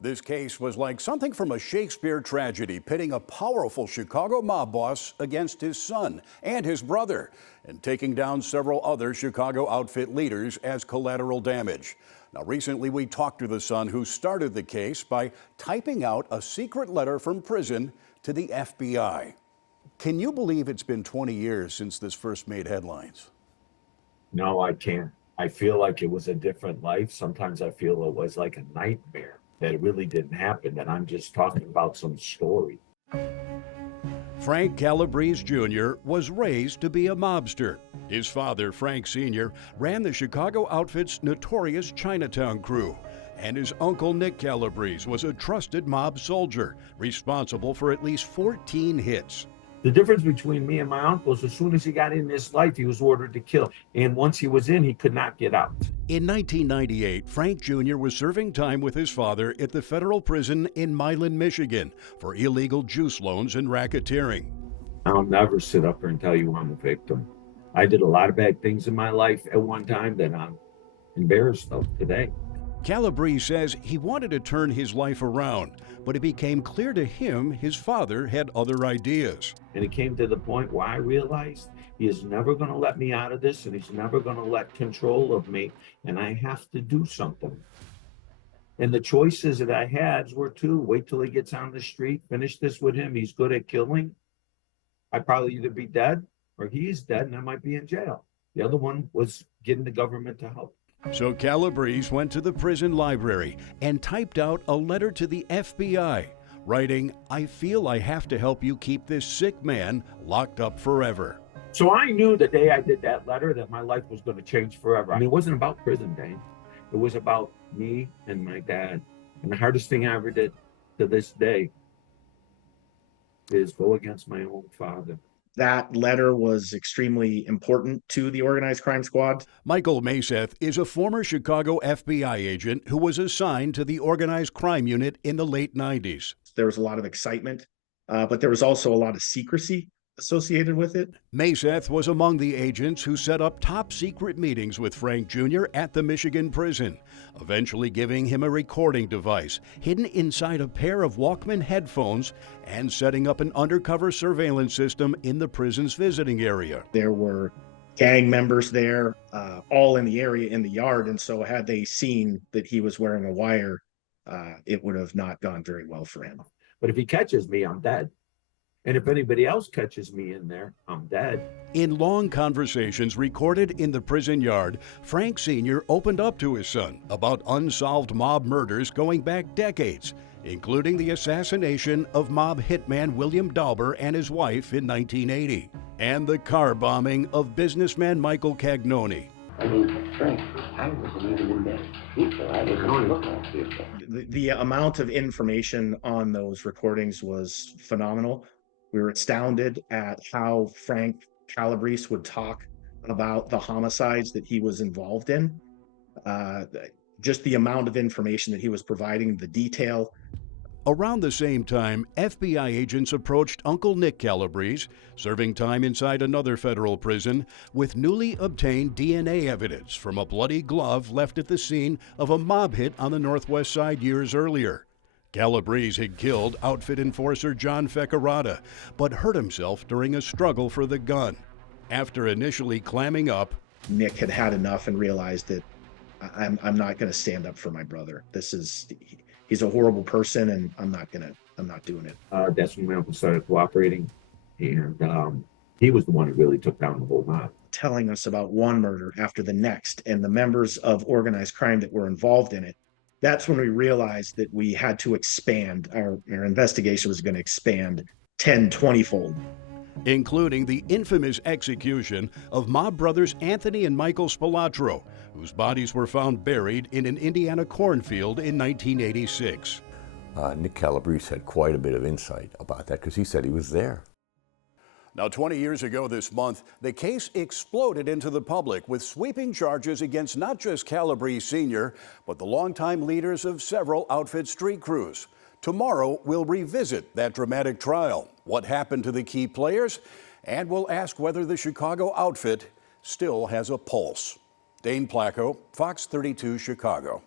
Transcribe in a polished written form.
This case was like something from a Shakespeare tragedy, pitting a powerful Chicago mob boss against his son and his brother, and taking down several other Chicago outfit leaders as collateral damage. Now, recently we talked to the son who started the case by typing out a secret letter from prison to the FBI. Can you believe it's been 20 years since this first made headlines? No, I can't. I feel like it was a different life. Sometimes I feel it was like a nightmare, that it really didn't happen, that I'm just talking about some story. Frank Calabrese Jr. was raised to be a mobster. His father, Frank Sr., ran the Chicago outfit's notorious Chinatown crew. And his uncle, Nick Calabrese, was a trusted mob soldier, responsible for at least 14 hits. The difference between me and my uncle is as soon as he got in this life, he was ordered to kill. And once he was in, he could not get out. In 1998, Frank Jr. was serving time with his father at the federal prison in Milan, Michigan, for illegal juice loans and racketeering. I'll never sit up here and tell you I'm a victim. I did a lot of bad things in my life at one time that I'm embarrassed of today. Calabrese says he wanted to turn his life around, but it became clear to him his father had other ideas. And it came to the point where I realized he is never going to let me out of this, and he's never going to let control of me, and I have to do something. And the choices that I had were two: wait till he gets on the street, finish this with him, he's good at killing. I'd probably either be dead or he's dead and I might be in jail. The other one was getting the government to help. So Calabrese went to the prison library and typed out a letter to the FBI, writing, "I feel I have to help you keep this sick man locked up forever." So I knew the day I did that letter that my life was going to change forever. I mean, it wasn't about prison, Dane. It was about me and my dad. And the hardest thing I ever did to this day is go against my own father. That letter was extremely important to the organized crime squad. Michael Maseth is a former Chicago FBI agent who was assigned to the organized crime unit in the late 90s. There was a lot of excitement, but there was also a lot of secrecy associated with it. Maseth was among the agents who set up top secret meetings with Frank Jr. at the Michigan prison, eventually giving him a recording device hidden inside a pair of Walkman headphones and setting up an undercover surveillance system in the prison's visiting area. There were gang members there, all in the area in the yard, and so had they seen that he was wearing a wire, it would have not gone very well for him. But if he catches me, I'm dead. And if anybody else catches me in there, I'm dead. In long conversations recorded in the prison yard, Frank Sr. opened up to his son about unsolved mob murders going back decades, including the assassination of mob hitman William Dauber and his wife in 1980, and the car bombing of businessman Michael Cagnoni. I mean, Frank, I wasn't even in that vehicle. I wasn't on that vehicle. The amount of information on those recordings was phenomenal. We were astounded at how Frank Calabrese would talk about the homicides that he was involved in. Just the amount of information that he was providing, the detail. Around the same time, FBI agents approached Uncle Nick Calabrese, serving time inside another federal prison, with newly obtained DNA evidence from a bloody glove left at the scene of a mob hit on the Northwest Side years earlier. Calabrese had killed outfit enforcer John Feccarata, but hurt himself during a struggle for the gun. After initially clamming up, Nick had had enough and realized that I'm not going to stand up for my brother. He's a horrible person, and I'm not doing it. That's when my uncle started cooperating, and he was the one who really took down the whole mob. Telling us about one murder after the next and the members of organized crime that were involved in it. That's when we realized that we had to expand. Our investigation was going to expand 10, 20-fold. Including the infamous execution of mob brothers Anthony and Michael Spilatro, whose bodies were found buried in an Indiana cornfield in 1986. Nick Calabrese had quite a bit of insight about that because he said he was there. Now, 20 years ago this month, the case exploded into the public with sweeping charges against not just Calabrese Sr., but the longtime leaders of several outfit street crews. Tomorrow, we'll revisit that dramatic trial, what happened to the key players, and we'll ask whether the Chicago outfit still has a pulse. Dane Placco, Fox 32 Chicago.